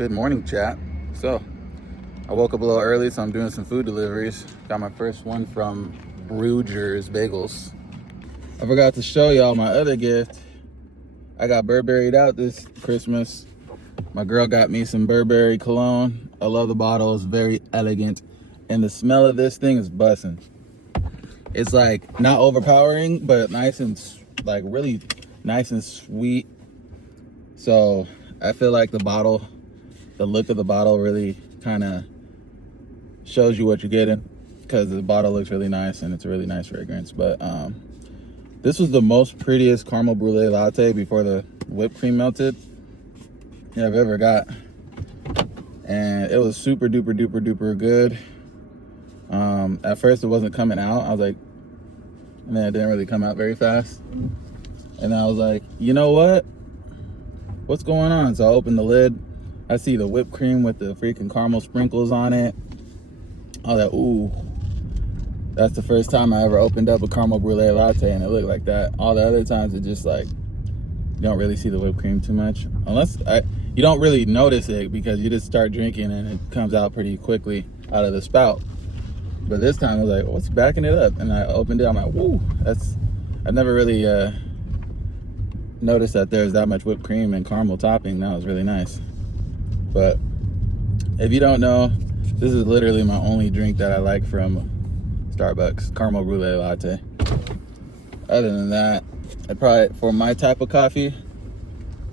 Good morning, chat. So, I woke up a little early, so I'm doing some food deliveries. Got my first one from Brugger's Bagels. I forgot to show y'all my other gift. I got Burberry'd out this Christmas. My girl got me some Burberry cologne. I love the bottle, it's very elegant. And the smell of this thing is bussin'. It's like not overpowering, but nice and like really nice and sweet. So I feel like the look of the bottle really kind of shows you what you're getting, because the bottle looks really nice and it's a really nice fragrance. But this was the most prettiest caramel brulee latte before the whipped cream melted I've ever got, and it was super duper duper duper good. At first it wasn't coming out. I was like, and then it didn't really come out very fast, and I was like, you know what's going on? So I opened the lid. I see the whipped cream with the freaking caramel sprinkles on it. I was like, ooh, that's the first time I ever opened up a caramel brulee latte and it looked like that. All the other times it just like, you don't really see the whipped cream too much, you don't really notice it because you just start drinking and it comes out pretty quickly out of the spout. But this time I was like, what's backing it up? And I opened it, I'm like, woo, I never really noticed that there's that much whipped cream and caramel topping. That was really nice. But if you don't know, this is literally my only drink that I like from Starbucks, caramel brulee latte. Other than that, I probably, for my type of coffee,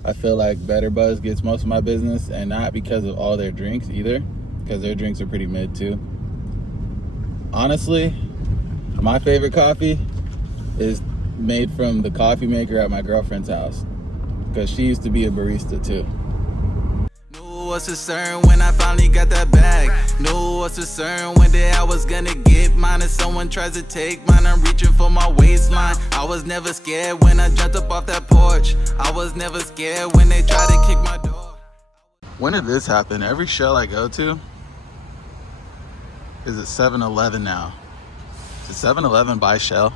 I feel like Better Buzz gets most of my business, and not because of all their drinks either, because their drinks are pretty mid too. Honestly, my favorite coffee is made from the coffee maker at my girlfriend's house, because she used to be a barista too. Was concerned when I finally got that bag. No was concerned when I was gonna get mine. If someone tries to take mine, I'm reaching for my waistline. I was never scared when I jumped up off that porch. I was never scared when they tried to kick my door. When did this happen? Every show I go to is at 7-Eleven now. Is 7-Eleven by Shell?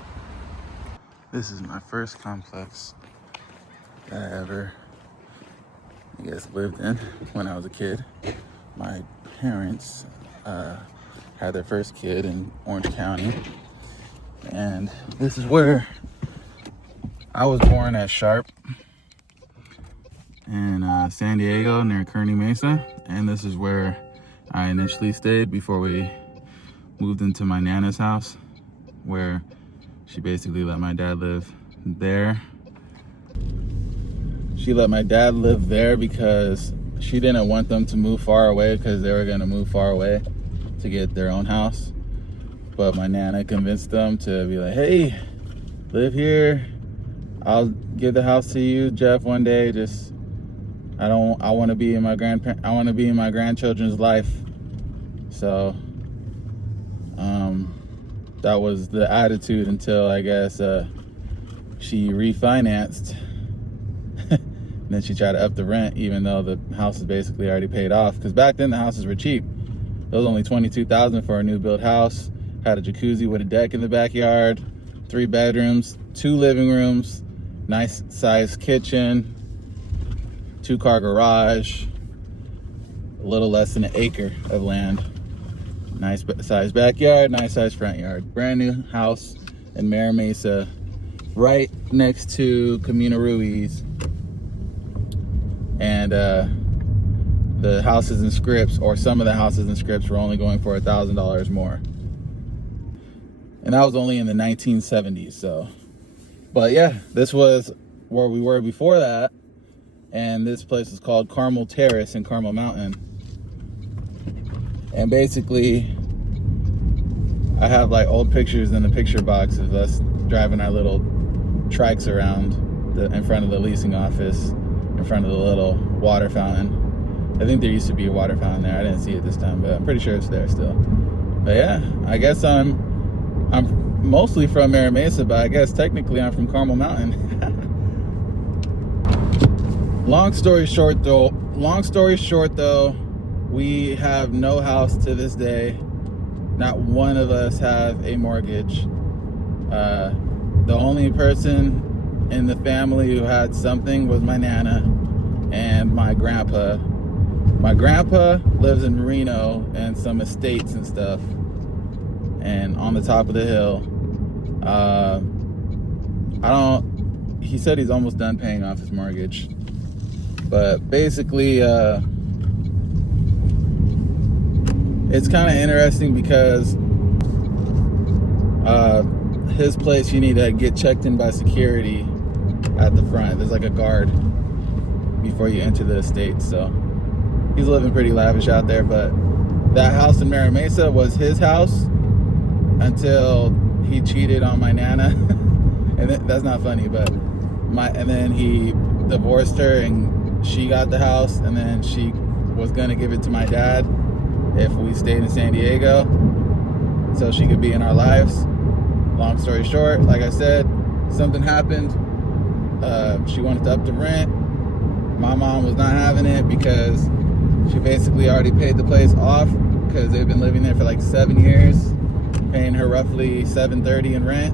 This is my first complex that I ever lived in when I was a kid. My parents had their first kid in Orange County, and this is where I was born, at Sharp in San Diego near Kearny Mesa, and this is where I initially stayed before we moved into my Nana's house, where she basically let my dad live there. She let my dad live there because she didn't want them to move far away, because they were going to move far away to get their own house. But my Nana convinced them to be like, hey, live here. I'll give the house to you, Jeff, one day. Just, I want to be in my grandchildren's life. So, that was the attitude until, I guess, she refinanced. Then she tried to up the rent, even though the house is basically already paid off. Because back then the houses were cheap. It was only $22,000 for a new built house. Had a jacuzzi with a deck in the backyard, 3 bedrooms, 2 living rooms, nice sized kitchen, 2-car garage, a little less than an acre of land. Nice sized backyard, nice sized front yard. Brand new house in Mira Mesa, right next to Camino Ruiz. And the houses and scripts, or some of the houses and scripts, were only going for $1,000 more. And that was only in the 1970s. So, but yeah, this was where we were before that. And this place is called Carmel Terrace in Carmel Mountain. And basically, I have like old pictures in the picture box of us driving our little trikes around in front of the leasing office, in front of the little water fountain. I think there used to be a water fountain there. I didn't see it this time, but I'm pretty sure it's there still. But yeah, I guess I'm mostly from Mira Mesa, but I guess technically I'm from Carmel Mountain. Long story short though, we have no house to this day. Not one of us have a mortgage. The only person in the family who had something was my Nana and my grandpa, my grandpa lives in Reno and some estates and stuff, and on the top of the hill. He said he's almost done paying off his mortgage, but basically it's kind of interesting because his place, you need to get checked in by security at the front. There's like a guard before you enter the estate. So he's living pretty lavish out there. But that house in Mira Mesa was his house until he cheated on my Nana. And that's not funny, but and then he divorced her and she got the house, and then she was gonna give it to my dad if we stayed in San Diego so she could be in our lives. Long story short, like I said, something happened. She wanted to up the rent. My mom was not having it because she basically already paid the place off because they've been living there for like 7 years, paying her roughly $730 in rent.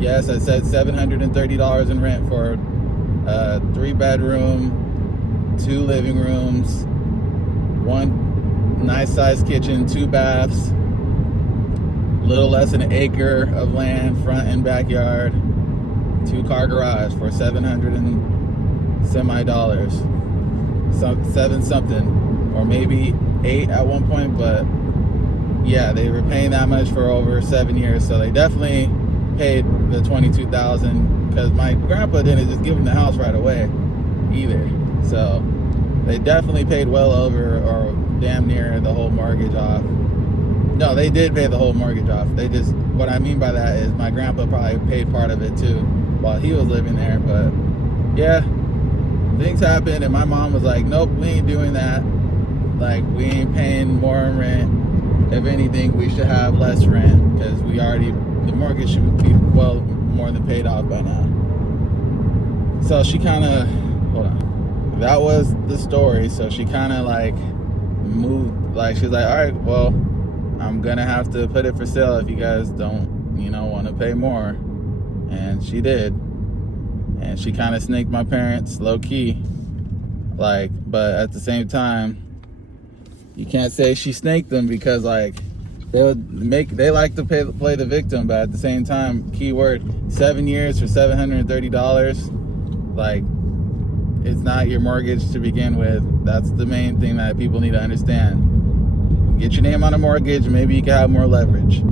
Yes, I said $730 in rent for a 3-bedroom, 2 living rooms, 1 nice sized kitchen, 2 baths, little less than an acre of land, front and backyard, 2-car garage for $700 and semi dollars. 7 something, or maybe 8 at one point, but yeah, they were paying that much for over 7 years, so they definitely paid the $22,000 because my grandpa didn't just give them the house right away either. So they definitely paid well over or damn near the whole mortgage off. No, they did pay the whole mortgage off. They just, what I mean by that is my grandpa probably paid part of it too while he was living there. But yeah, things happened and my mom was like, nope, we ain't doing that. Like, we ain't paying more in rent. If anything, we should have less rent because the mortgage should be well more than paid off by now. So she kind of, hold on, that was the story. So she kind of like moved, like she's like, all right, well, I'm gonna have to put it for sale if you guys don't, want to pay more. And she did. And she kind of snaked my parents low key, like, but at the same time, you can't say she snaked them because like they like to play the victim, but at the same time, keyword, 7 years for $730, like, it's not your mortgage to begin with. That's the main thing that people need to understand. Get your name on a mortgage, maybe you can have more leverage.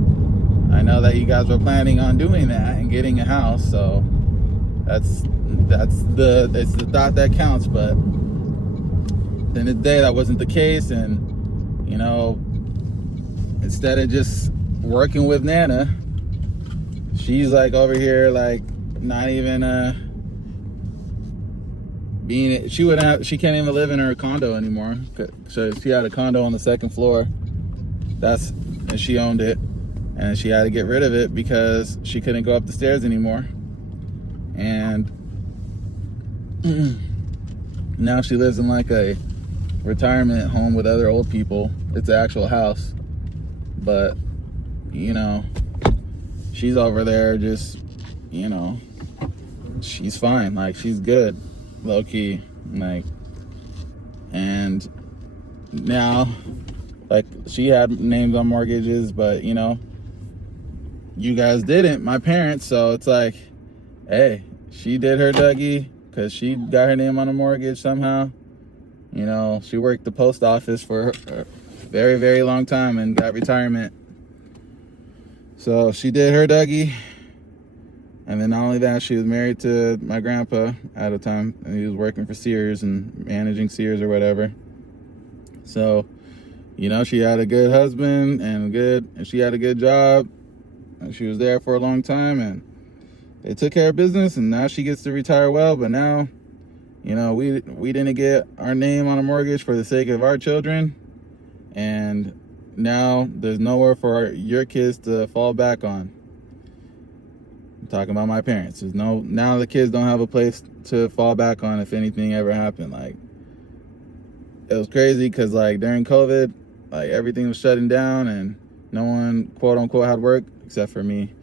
I know that you guys were planning on doing that and getting a house, so it's the thought that counts. But at the end of the day, that wasn't the case, and instead of just working with Nana, she's like over here like not even she can't even live in her condo anymore. So she had a condo on the 2nd floor. And she owned it, and she had to get rid of it because she couldn't go up the stairs anymore. And now she lives in like a retirement home with other old people. It's an actual house, but she's over there just she's fine, like she's good, low key, like. And now, like, she had names on mortgages, but you guys didn't, my parents. So it's like, hey, she did her Dougie because she got her name on a mortgage somehow. She worked the post office for a very, very long time and got retirement. So she did her Dougie. And then not only that, she was married to my grandpa at the time, and he was working for Sears and managing Sears or whatever. So, she had a good husband and she had a good job, and she was there for a long time, and they took care of business, and now she gets to retire well. But now, we didn't get our name on a mortgage for the sake of our children, and now there's nowhere for your kids to fall back on. I'm talking about my parents. Now the kids don't have a place to fall back on if anything ever happened. Like, it was crazy because like during COVID, like everything was shutting down and no one quote unquote had work except for me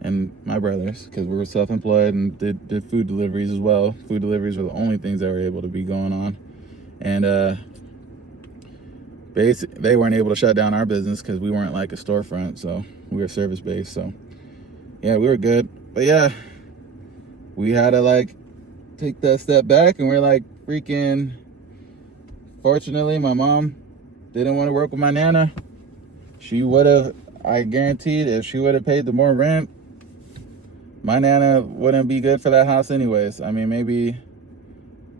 and my brothers, because we were self-employed and did food deliveries as well. Food deliveries were the only things that were able to be going on. And they weren't able to shut down our business because we weren't like a storefront, so we were service based. So yeah, we were good. But yeah, we had to like take that step back, and we're like freaking. Fortunately, my mom didn't want to work with my nana. She would have, I guaranteed, if she would have paid the more rent, my nana wouldn't be good for that house anyways. I mean, maybe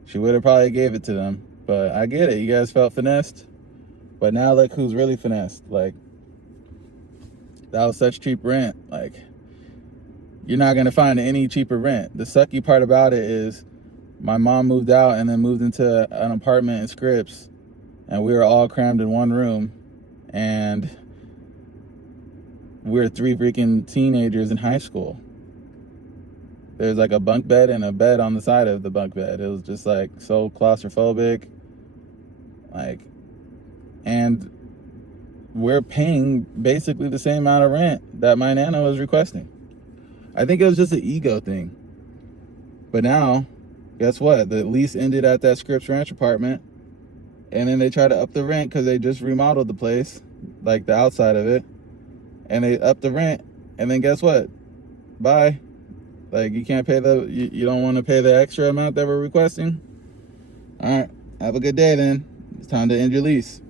she would have probably gave it to them. But I get it. You guys felt finessed. But now look who's really finessed. Like, that was such cheap rent. Like, you're not going to find any cheaper rent. The sucky part about it is my mom moved out and then moved into an apartment in Scripps. And we were all crammed in one room. And we were 3 freaking teenagers in high school. There's like a bunk bed and a bed on the side of the bunk bed. It was just like so claustrophobic. Like, and we're paying basically the same amount of rent that my nana was requesting. I think it was just an ego thing. But now, guess what? The lease ended at that Scripps Ranch apartment. And then they tried to up the rent because they just remodeled the place, like the outside of it. And they upped the rent. And then guess what? Bye. Like, you can't pay you don't want to pay the extra amount that we're requesting? All right, have a good day then. It's time to end your lease.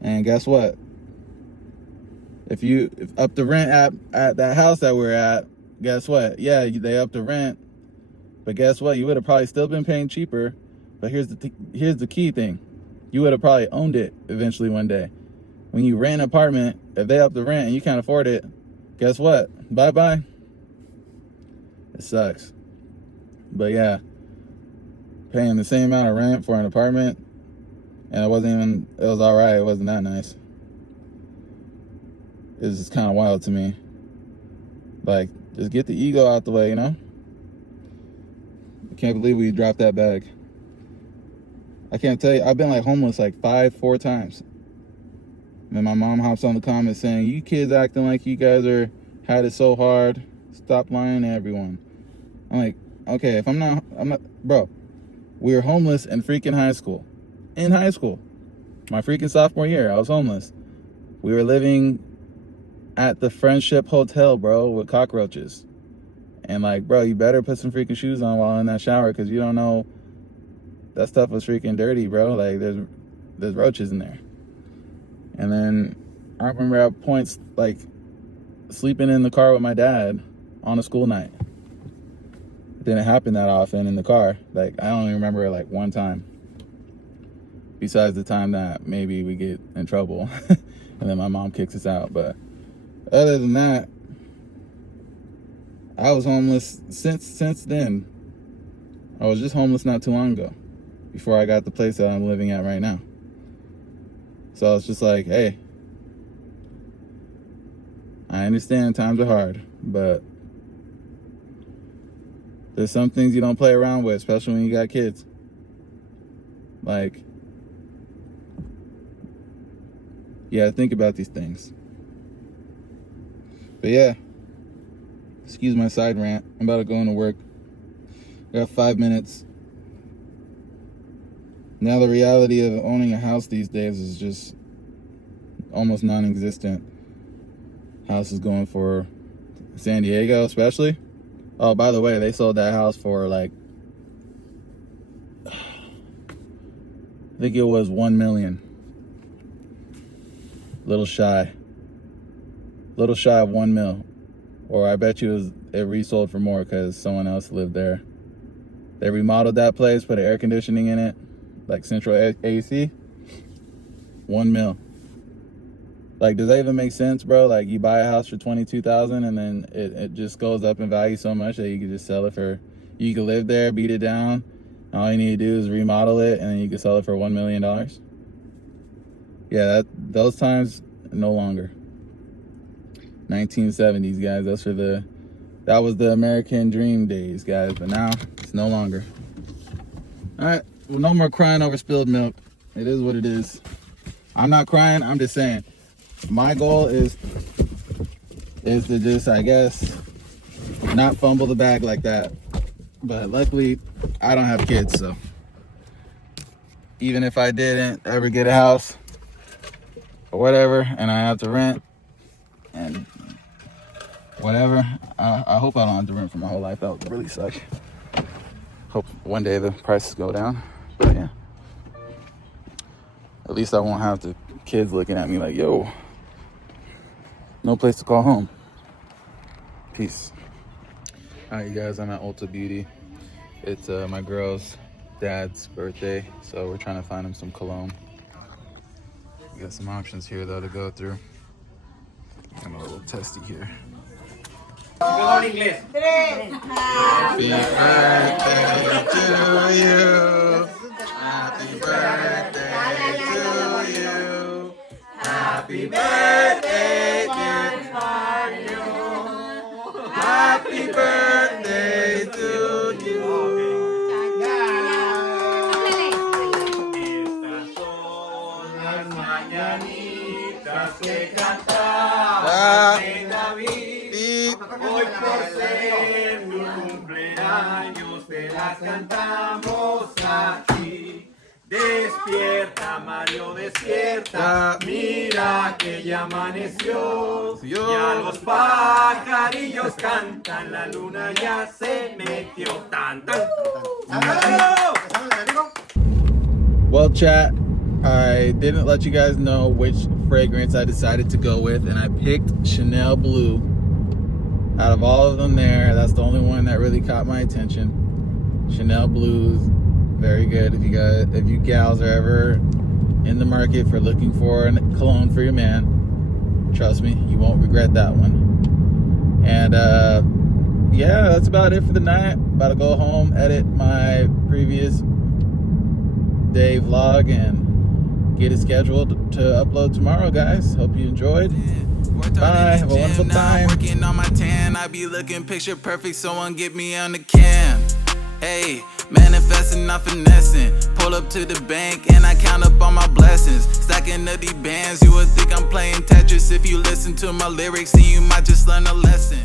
And guess what? If up the rent at that house that we're at, guess what? Yeah, they upped the rent. But guess what? You would have probably still been paying cheaper. But here's the key thing. You would have probably owned it eventually one day. When you rent an apartment, if they up the rent and you can't afford it, guess what? Bye-bye. It sucks. But yeah, paying the same amount of rent for an apartment, and it was all right. It wasn't that nice. It's just kind of wild to me. Like, just get the ego out the way, you know? I can't believe we dropped that bag. I can't tell you, I've been like homeless like 4 times. And then my mom hops on the comments saying, you kids acting like you guys had it so hard. Stop lying to everyone. I'm like, okay, if I'm not, bro, we were homeless in freaking high school. In high school. My freaking sophomore year, I was homeless. We were living at the Friendship Hotel, bro, with cockroaches. And like, bro, you better put some freaking shoes on while in that shower, because you don't know, that stuff was freaking dirty, bro. Like, there's roaches in there. And then I remember at points, like, sleeping in the car with my dad on a school night. It didn't happen that often in the car. Like, I only remember like one time. Besides the time that maybe we get in trouble and then my mom kicks us out. But other than that, I was homeless since then. I was just homeless not too long ago, before I got the place that I'm living at right now. So I was just like, hey, I understand times are hard, but there's some things you don't play around with, especially when you got kids. Like, yeah, think about these things. But yeah, excuse my side rant. I'm about to go into work. I got 5 minutes. Now the reality of owning a house these days is just almost non-existent. House is going for San Diego, especially. Oh, by the way, they sold that house for like, I think it was $1 million. Little shy of 1 mil. Or I bet you it resold for more because someone else lived there. They remodeled that place, put air conditioning in it, like central AC. 1 mil. Like, does that even make sense, bro? Like, you buy a house for $22,000 and then it just goes up in value so much that you can just sell it for, you can live there, beat it down. All you need to do is remodel it and then you can sell it for $1 million. Yeah, those times no longer. 1970s, guys. That was the American dream days, guys. But now it's no longer. All right. Well, no more crying over spilled milk. It is what it is. I'm not crying. I'm just saying. My goal is to just, I guess, not fumble the bag like that. But luckily, I don't have kids, so even if I didn't ever get a house or whatever, and I have to rent and whatever, I hope I don't have to rent for my whole life. That would really suck. Hope one day the prices go down. But yeah, at least I won't have the kids looking at me like, yo, no place to call home. Peace. All right, you guys, I'm at Ulta Beauty. It's my girl's dad's birthday, so we're trying to find him some cologne. We got some options here though to go through. I'm a little testy here. Happy birthday to you. Happy birthday to you. Happy birthday, dear Mario. Happy birthday to you. Estas son las mañanitas que cantaba David. Hoy por ser mi cumpleaños te las cantamos aquí. Despierta, Mario, despierta. Mira que ya amaneció. Ya los pajarillos cantan. La luna ya se metió. Tan, tan. Well, chat, I didn't let you guys know which fragrance I decided to go with, and I picked Chanel Blue. Out of all of them there, that's the only one that really caught my attention. Chanel Blue is very good. If you gals are ever in the market for looking for a cologne for your man, trust me, you won't regret that one. And yeah, that's about it for the night. About to go home, edit my previous day vlog, and get it scheduled to upload tomorrow, guys. Hope you enjoyed. Bye. Have a wonderful time. Working on my tan, I be looking picture perfect. Someone get me on the cam. Hey, manifesting, not finessing. Pull up to the bank and I count up all my blessings. Stacking up these bands, you would think I'm playing Tetris. If you listen to my lyrics, then you might just learn a lesson.